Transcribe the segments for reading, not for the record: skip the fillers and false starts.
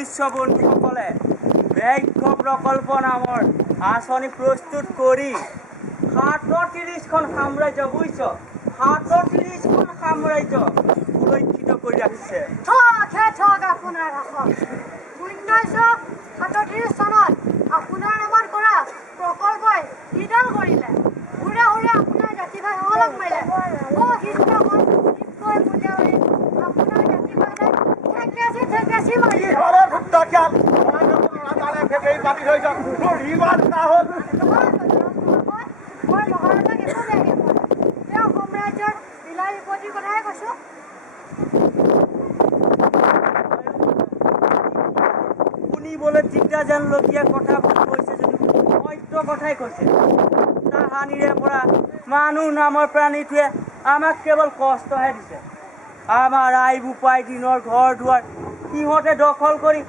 মনুষ্য বন্ধুসকলে ব্যাঘ্য প্ৰকল্প নামৰ আঁচনি প্ৰস্তুত কৰি ৩৭খন সাম্ৰাজ্য বুজিছ ৩৭খন সাম্ৰাজ্য সুৰক্ষিত কৰি ৰাখিছে। আপোনাৰ ভাষণ ১৯৩৭ চনত আপোনাৰ নামত কৰা প্ৰকল্পই কিডাল কৰিলে ঘূৰে ঘূৰে আপোনাৰ জাতি ভাইসকলক মাৰিলে আপোনাৰ জাতি ভাই ঠেকেচি মাৰিলে মই মহাৰাজাক একো বেয়াকে কোৱা নাই তেওঁ সাম্ৰাজ্যৰ বিলাই বিপত্তিৰ কথাহে কৈছো। শুনিবলৈ তিতা যেন লগীয়া কথাবোৰ কৈছে যদি সত্য কথাই কৈছে। তাহানিৰে পৰা মানুহ নামৰ প্ৰাণীটোৱে আমাক কেৱল কষ্টহে দিছে। আমাৰ আই বোপাই দিনৰ ঘৰ দুৱাৰ সিহঁতে দখল কৰি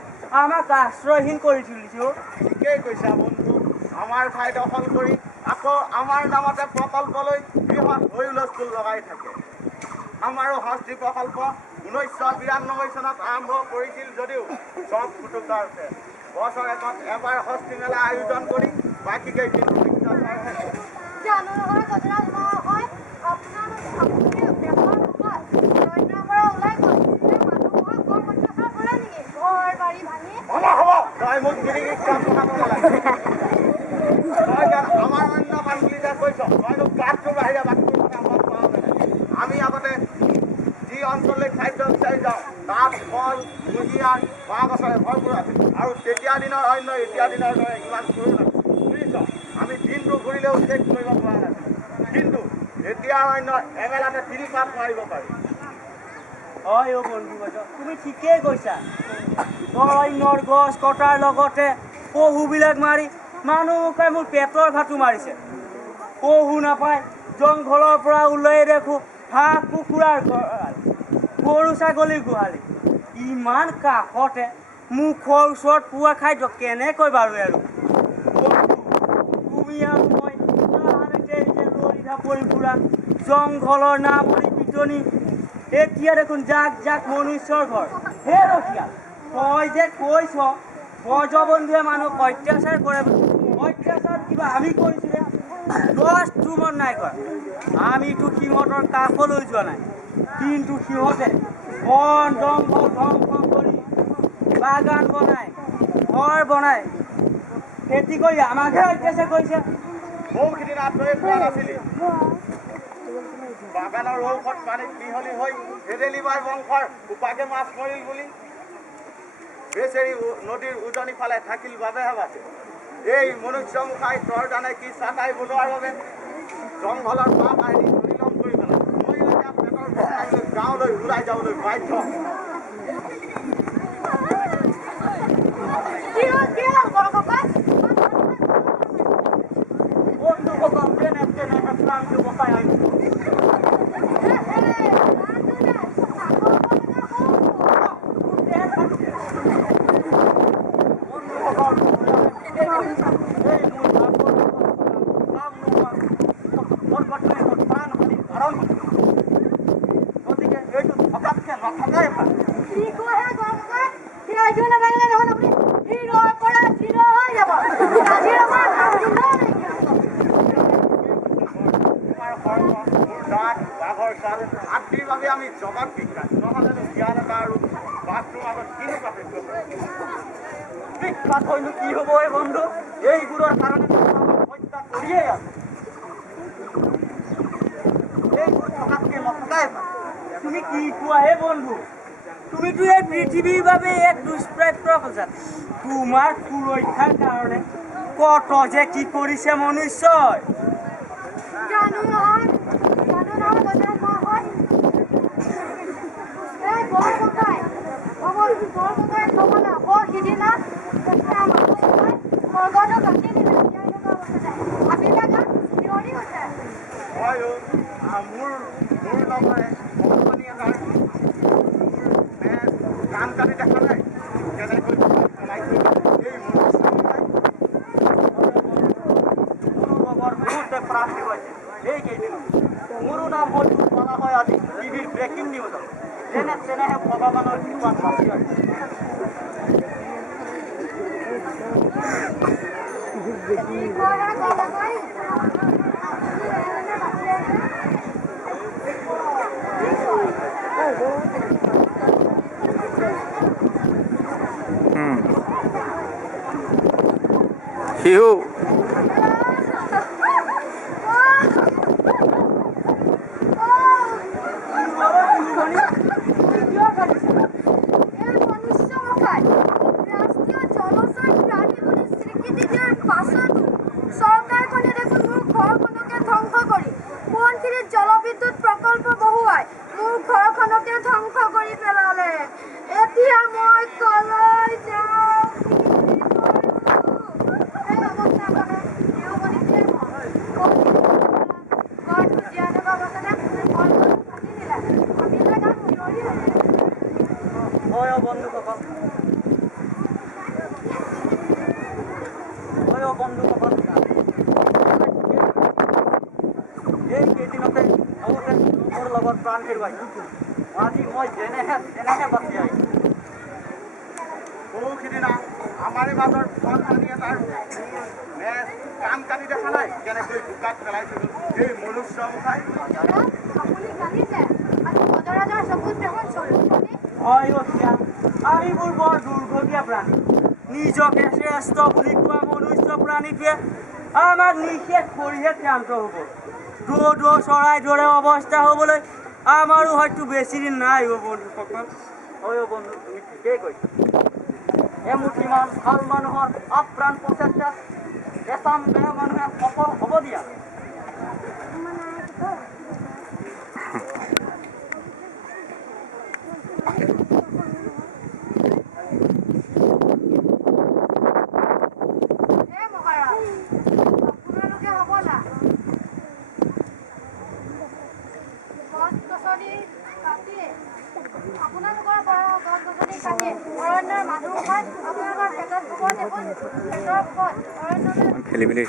আমাক আশ্ৰয়হীন কৰি তুলিছে। ঠিকেই কৈছা বন্ধু, আমাৰ ঠাই দখল কৰি আকৌ আমাৰ নামতে প্ৰকল্প লৈ বৃহৎ হুলস্থুল লগাই থাকে। আমাৰো হস্তি প্ৰকল্প 1992 চনত আৰম্ভ কৰিছিল যদিও চব ফুটুকা উঠে। বছৰেকত এবাৰ হস্তি মেলা আয়োজন কৰি বাকী কেইদিন জানো নহয় গজৰাজ মহাশয় আপুনি বেপাৰ নকয় অৰণ্যৰ পৰা ওলাই গ'ল মানুহক কম অত্যাচাৰ কৰে নেকি ঘৰ বাৰী ভাঙি হ'ব তই মোক গিৰিগিৰি কাম পঠাব নালাগে। তই আমাৰ অন্য কাম বুলি যে কৈছ তইনো গাঁতটোৰ বাহিৰে বাকী কথা গম পাওঁ নে? আমি আগতে যি অঞ্চললৈ খাদ্য বিচাৰি যাওঁ তাত ফল কুঁহিয়াৰ বাঁহ গছৰে ভৰপূৰ আছিল আৰু তেতিয়া দিনৰ অন্য এতিয়া দিনৰ দৰে ইমান সৰু নাছিল বুজিছ। আমি দিনটো ঘূৰিলেও শেষ কৰিব পৰা নাছিল, কিন্তু এতিয়া অন্য এবেলাতে 3 পাত মাৰিব পাৰি। হয় বন্ধু তুমি ঠিকেই কৈছা। অৰণ্যৰ গছ কটাৰ লগতে পহুবিলাক মাৰি মানুহকে মোৰ পেটৰ ভাতো মাৰিছে। পহু নাপায় জংঘলৰ পৰা ওলাই দেখোঁ হাঁহ কুকুৰাৰ গৰু ছাগলীৰ গোহালি ইমান কাষতে মুখৰ ওচৰত পোৱা খাদ্য কেনেকৈ বাৰু আৰু তুমি আৰু মই লৰি ঢাপৰি ফুৰা জংঘলৰ নামৰি পিটনি এতিয়া দেখোন জাক জাক মনুষ্যৰ ঘৰ। হে ৰখীয়া তই যে কৈছ ব্ৰজবন্ধুৱে মানুহক অত্যাচাৰ কৰে অত্যাচাৰ কিবা আমি কৰিছোঁনে? দহটো মন নাই কৰা। আমিতো সিহঁতৰ কাষলৈ যোৱা নাই, কিন্তু সিহঁতে বন জংঘল ধ্বংস কৰি বাগান বনাই ঘৰ বনাই খেতি কৰি আমাকহে অত্যাচাৰ কৰিছে। বহুখিনি আঁতৰি পোৱা নাছিলি বাগানৰ ঔষধ পানীত মিহলি হৈ ভেদেলিবাই বংশৰ উপাকে মাছ মৰিল বুলি বেচেৰি নদীৰ উজনি ফালে থাকিল বাবেহে বাচে। এই মনুষ্য মুখাই তৰ জানে কি চাটাই বনোৱাৰ বাবে জংঘলৰ পাহ কাহিনী তৰিলং কৰি পেলাই মই এতিয়া পেটৰ গাঁৱলৈ ওলাই যাবলৈ বাধ্য। আদিৰ বাবে আমি জগত বিখ্যাত নহ'লেনো জ্ঞান এটা আৰু বাঘটোৰ মাজত কিনো পাৰ্থক্য বিখ্যাত হয়নো কি হ'ব এই বন্ধু এইবোৰৰ কাৰণে হত্যা কৰিয়েই আছে। এইবোৰ থকাতকৈ নথকাই তুমি কি কোৱা হে বন্ধু? তুমিতো এই পৃথিৱীৰ বাবে এক দুষ্প্ৰাপ্য প্ৰজাতি। তোমাৰ সুৰক্ষাৰ কাৰণে কত যে কি কৰিছে মনুষ্যই জানো নহয় গজৰাজ মহাশয় এই গড় ককাই থবলে আকৌ সিদিনা মগজু কাটি দিলে ভাবিলে গান চিঞৰি উঠে। মোৰ নগৰে কোম্পানী এটাৰ কাণ কাটি দেখা নাই কেনেকৈ এই প্ৰাপ্তি হৈছে এইকেইদিনত। মোৰো নাম হ'ল কোৱা হয় আজি টিভিৰ ব্ৰেকিং নিউজত যেনে তেনেহে ভগৱানৰ কৃপাত বাচি আছে। হয় আপুনি এনে বাচিলে শিহু জলবিদ্যুৎ প্ৰকল্প বহুৱাই মোৰ ঘৰখনকে ধ্বংস কৰি পেলালে এতিয়া মই কলৈ যাওঁ এই অৱস্থা কৰে হয় বন্ধুসকল এই কেইদিনতে বহুতে মোৰ লগত প্ৰাণ হেৰুৱাইছে আজি মই যেনেহে বাচি আহিছোঁ বহু সিদিনা আমাৰে মাজৰ সন্তানী এটাৰ কাণ কাটি দেখা নাই কেনেকৈ বোকাত পেলাইছিলোঁ এই মনুষ্য মুখাই আপুনি জানিছে আজি সজৰাজৰ চকুত দেখোন চকু হয় অখিয়া আমিবোৰ বৰ দুৰ্ভগীয়া প্ৰাণী নিজকে শ্ৰেষ্ঠ বুলি কোৱা মনুষ্য প্ৰাণীটোৱে আমাক নিষেধ কৰিহে ক্ষান্ত হ'ব চৰাই দৰে অৱস্থা হ'বলৈ আমাৰো হয়তো বেছি দিন নাই বন্ধুসকল হয় বন্ধু তুমি ঠিকেই কৈছা এমুঠিমান ভাল মানুহৰ আপ্ৰাণ প্ৰচেষ্টাত এচাম বেয়া মানুহে সফল হ'ব দিয়া আপোনালোকৰ পৰা গছ-গছনি কাটি অৰণ্যৰ মানুহ হয় আপোনালোকৰ পেটত হ'ব দেখোন পেটৰ ওপৰত অৰণ্যলৈ খেলি মেলি